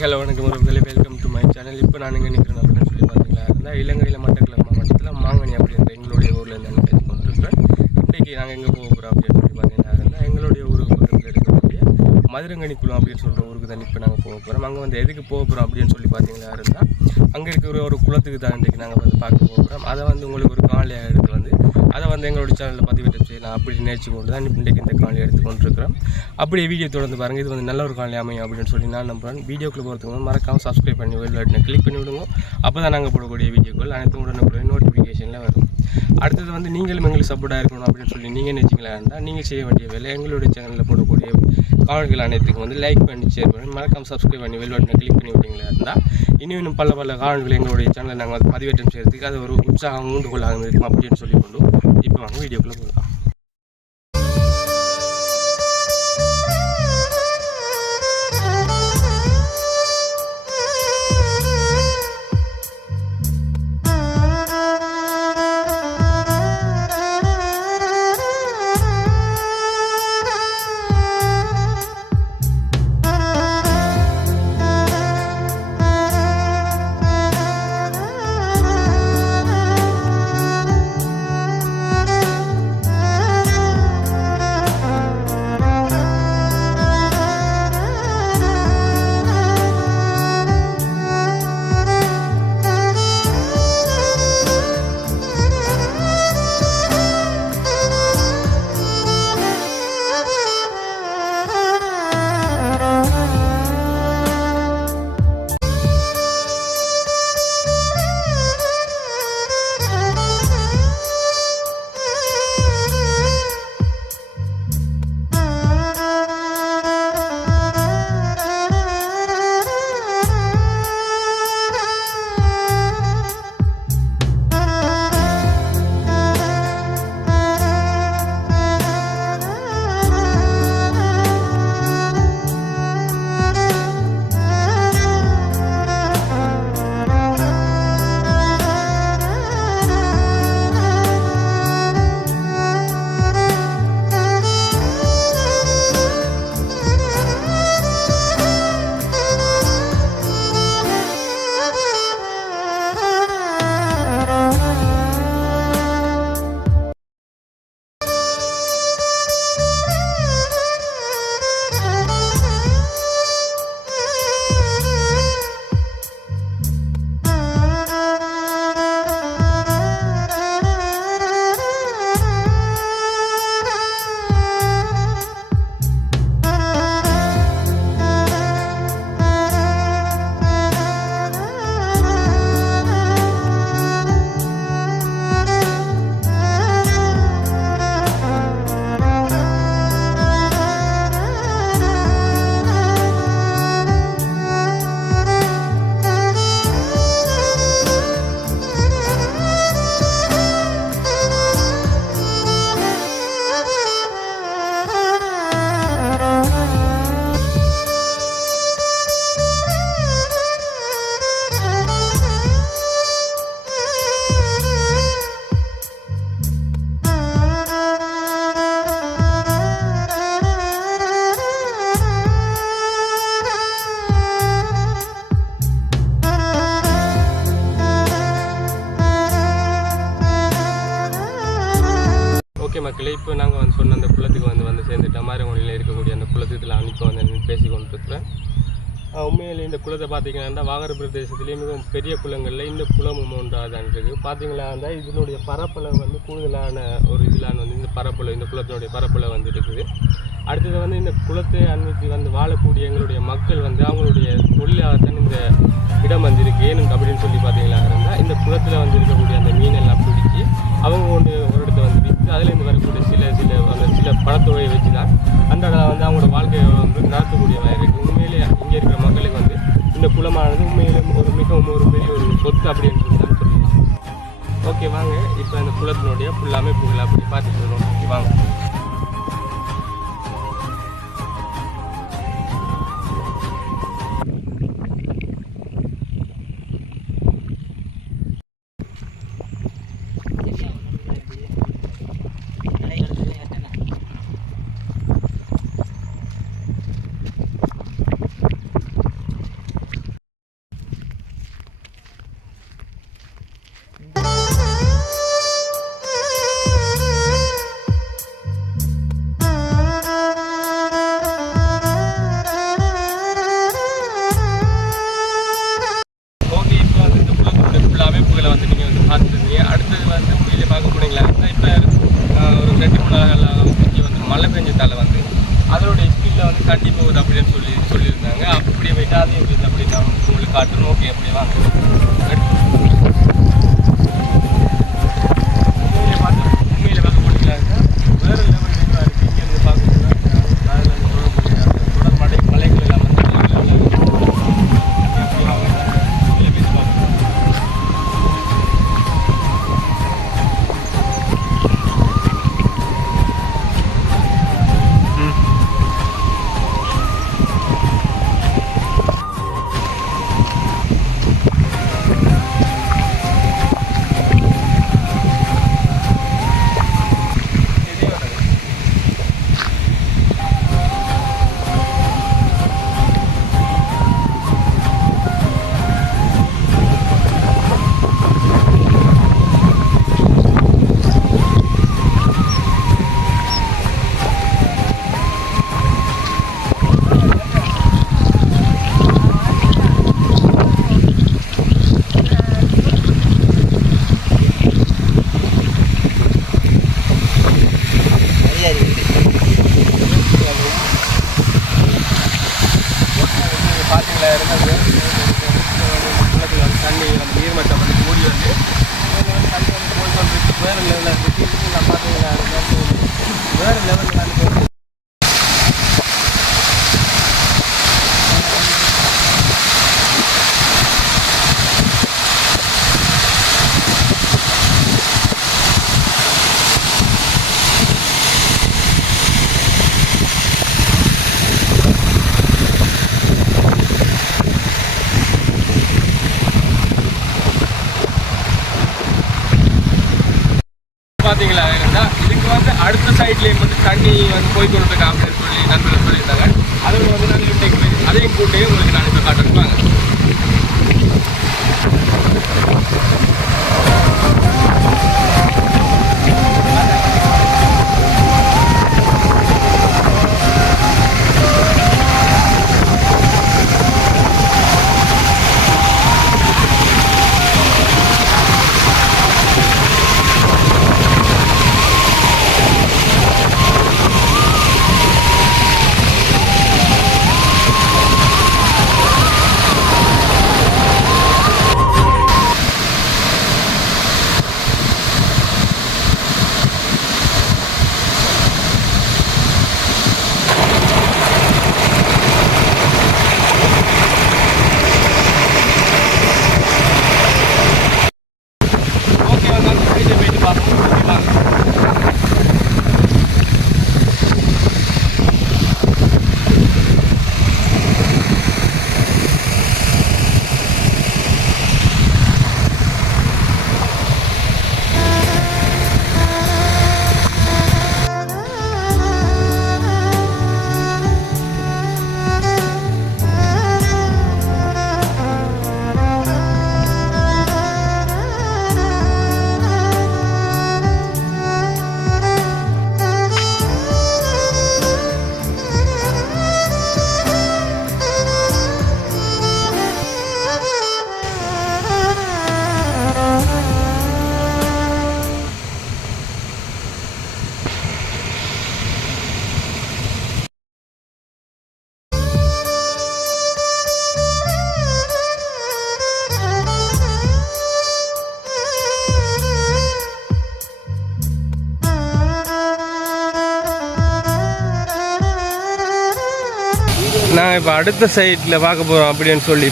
Hello வணக்கம் உறவுகளே, welcome to my channel. இப்போ நான் இங்கே நிற்கிறேன் அப்படின்னு சொல்லி பார்த்தீங்களா இருந்தால் இலங்கையில் மட்டக்களப்பு மாவட்டத்தில் மாங்கனி அப்படின்ற எங்களுடைய ஊரில் இருந்து பேசி கொண்டிருக்கிறேன். இன்றைக்கி நாங்கள் எங்கே போக போகிறோம் அப்படின்னு சொல்லி பார்த்தீங்கன்னா இருந்தால் எங்களுடைய ஊருக்கு பக்கத்தில் இருக்கக்கூடிய மதுரங்கனி குளம் அப்படின்னு சொல்கிற ஊருக்கு தான் இப்போ நாங்கள் போக போகிறோம். அங்கே வந்து எதுக்கு போக போகிறோம் அப்படின்னு சொல்லி பார்த்தீங்களா இருந்தால் அங்கே இருக்கிற ஒரு குளத்துக்கு தான் இன்றைக்கி நாங்கள் வந்து பார்க்க போகிறோம். அதை வந்து உங்களுக்கு ஒரு காலையாக எடுத்து வந்து அதை வந்து எங்களுடைய சேனலில் பதிவிட்டு செய்யலாம் அப்படி நினைச்சு கொண்டு தான் இன்றைக்கி இந்த காலையை எடுத்து கொண்டிருக்கிறோம். அப்படியே வீடியோ தொடர்ந்து பாருங்கள். இது வந்து நல்ல ஒரு காலை அமையும் அப்படின்னு சொல்லி நான் நம்புகிறேன். வீடியோக்குள்ளே போகிறதுக்கு மறக்காமல் சப்ஸ்கிரைப் பண்ணி பெல் பட்டனை கிளிக் பண்ணி விடுங்க. அப்போ தான் நாங்கள் போடக்கூடிய வீடியோக்கள் அனைத்தும் உடனுக்குடைய நோட்டிஃபிகேஷனில் வரும். அடுத்தது வந்து நீங்களும் எங்களுக்கு சப்போர்ட்டாக இருக்கணும் அப்படின்னு சொல்லி நீங்கள் நினச்சிங்களா இருந்தால் நீங்கள் செய்ய வேண்டிய வேலை எங்களுடைய சேனலில் போடக்கூடிய காணொலிகள் அனைத்துக்கும் வந்து லைக் பண்ணி ஷேர் பண்ணி மறக்காமல் சப்ஸ்கிரைப் பண்ணி பெல் பட்டனை கிளிக் பண்ணி விட்டீங்களா இருந்தால் இன்னும் பல காணொலிகள் எங்களுடைய சேனலில் நாங்கள் வந்து பதிவேற்றம் செய்கிறதுக்கு அது ஒரு உற்சாகம் ஊண்டுகோலாக இருக்கும் அப்படின்னு சொல்லி கொண்டு இப்போ வாங்க வீடியோக்குள்ளே போகலாம். ஓகே மக்களே, இப்போ நாங்கள் வந்து சொன்ன அந்த குளத்துக்கு வந்து சேர்ந்துட்டோம். மாரியம்மனில் இருக்கக்கூடிய அந்த குளத்துக்கு அன்றைக்கி வந்து பேசி கொண்டு இருக்கிறேன். உண்மையில் இந்த குளத்தை பார்த்தீங்கன்னா வாகர பிரதேசத்துலேயே மிகவும் பெரிய குளங்களில் இந்த குளமும் ஒன்றாதான் இருக்குது. பார்த்தீங்களா இருந்தால் இதனுடைய பரப்பளவு வந்து கூடுதலான ஒரு இதிலான வந்து இந்த பரப்பளவு இந்த குளத்தினுடைய பரப்பளவு வந்து இருக்குது. அடுத்தது வந்து இந்த குளத்தை அன்னைக்கு வந்து வாழக்கூடிய எங்களுடைய மக்கள் வந்து அவங்களுடைய தொழிலாகத்தான் இந்த இடம் வந்து இருக்குது. ஏன்னு அப்படின்னு சொல்லி பார்த்தீங்களா இருந்தால் இந்த குளத்தில் வந்து இருக்கக்கூடிய அந்த மீனெல்லாம் பிடிச்சி அவங்க கொண்டு ஒரு இடத்த வந்து விற்று அதிலேருந்து வரக்கூடிய சில பணத்தொகையை வச்சு தான் அந்த வந்து அவங்களோட வாழ்க்கையை வந்து நடத்தக்கூடியதாக இருக்குது. உண்மையிலேயே இங்கே இருக்கிற மக்களுக்கு வந்து இந்த குளமானது உண்மையிலே மிகவும் ஒரு பெரிய ஒரு சொத்து அப்படின்னு சொல்லி தான் சொல்லலாம். ஓகே வாங்க, இப்போ அந்த குளத்தினுடைய ஃபுல் அமைப்புகளை அப்படி பார்த்துட்டு இருக்கோம். ஓகே வாங்க. மழை பெஞ்சதால் வந்து அதனுடைய ஸ்பீடில் வந்து தண்ணி போகுது அப்படின்னு சொல்லியிருந்தாங்க. அப்படியே போயிட்டு அதையும் போய் அப்படி நான் உங்களுக்கு காட்டுறோம். ஓகே, அப்படியே வாங்க. உண்மையில பார்க்க போனீங்களாக்கா வேறு லெவல் வியூவாக இருக்குது. இங்கேருந்து பார்க்கணுன்னா அதில் தொடர் மலைகள் எல்லாம் வந்து எப்படி வாங்க பேசி பார்க்கணும். தண்ணி வந்து நீர்மட்டம் வந்து கூடி வந்து தண்ணி வந்து போய்கொண்டு வேறு லெவலில் இருக்குது. நான் பார்த்தீங்கன்னா வேறு லெவலில் வந்து பார்த்தீங்களா இருந்தால் இதுக்கு வந்து அடுத்த சைட்லேயும் வந்து தண்ணி வந்து போய்கொண்டு இருக்கா அப்படின்னு சொல்லி நண்பர்கள் சொல்லியிருந்தாங்க. அதோட வந்து நாங்கள் இன்றைக்கு போய் அதையும் கூட்டே உங்களுக்கு நான் இப்போ காட்டுவாங்க. நான் இப்போ அடுத்த சைட்டில் பார்க்க போகிறோம் அப்படின்னு சொல்லி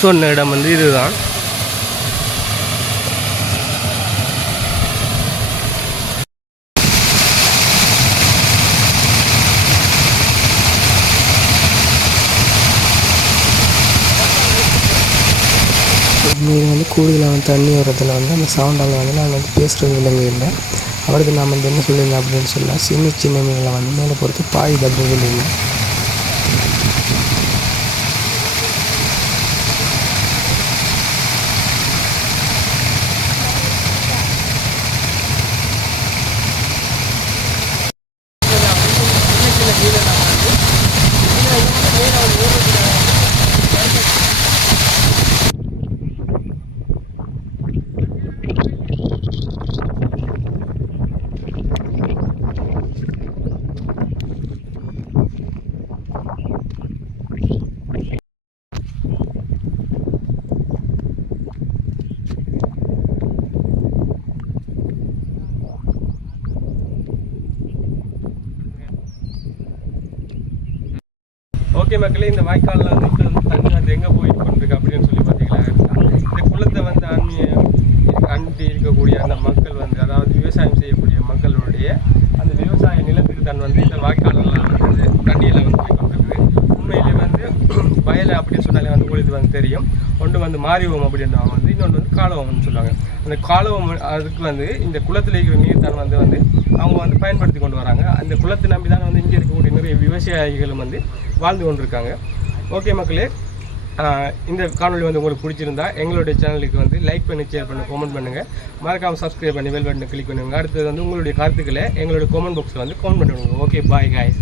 சொன்ன இடம் வந்து இதுதான். மீது வந்து கூடுதலாக தண்ணி வர்றதுல வந்து அந்த சவுண்டால் வந்து நாங்கள் வந்து பேசுகிறது விலங்கு இல்லை. அவருக்கு நாம் வந்து என்ன சொல்லியிருந்தோம் அப்படின்னு சொன்னால் சின்ன சின்ன மீன்களை வந்து மேலே பொறுத்து பாயுது அப்படின்னு சொல்லியிருந்தோம். ஓகே மக்களே, இந்த வாய்க்காலில் வந்து இப்போ வந்து தண்ணி வந்து எங்கே போயிட்டு கொண்டிருக்கு அப்படின்னு சொல்லி பார்த்தீங்களா, இந்த குளத்தை வந்து அண்டி இருக்கக்கூடிய அந்த மக்கள் வந்து, அதாவது விவசாயம் செய்யக்கூடிய மக்களுடைய அந்த விவசாய நிலத்துக்கு தான் வந்து இந்த வாய்க்காலில் வந்து தண்ணியில் வந்து போய் கொண்டிருக்குது. உண்மையிலே வந்து வயலை அப்படின்னு சொன்னாலே வந்து உங்களுக்கு வந்து தெரியும். ஒன்று வந்து மாரிவம் அப்படின்றவங்க வந்து, இன்னொன்று வந்து காலவம்னு சொல்லுவாங்க. அந்த காலவம் அதுக்கு வந்து இந்த குளத்தில் இருக்கிற நீர் தான் வந்து அவங்க வந்து பயன்படுத்தி கொண்டு வராங்க. அந்த குளத்தை நம்பி தான் வந்து இங்கே இருக்கக்கூடிய நிறைய விவசாயிகளும் வந்து வாழ்ந்து கொண்டிருக்காங்க. ஓகே மக்களே, இந்த காணொலி வந்து உங்களுக்கு பிடிச்சிருந்தா எங்களுடைய சேனலுக்கு வந்து லைக் பண்ணி, ஷேர் பண்ணி, கமெண்ட் பண்ணுங்கள். மறக்காமல் சப்ஸ்கிரைப் பண்ணி பெல் பட்டனை கிளிக் பண்ணுங்கள். அடுத்தது வந்து உங்களுடைய கருத்துக்களை எங்களுடைய கமெண்ட் பாக்ஸில் வந்து கமெண்ட் பண்ணுங்க. Okay, bye guys.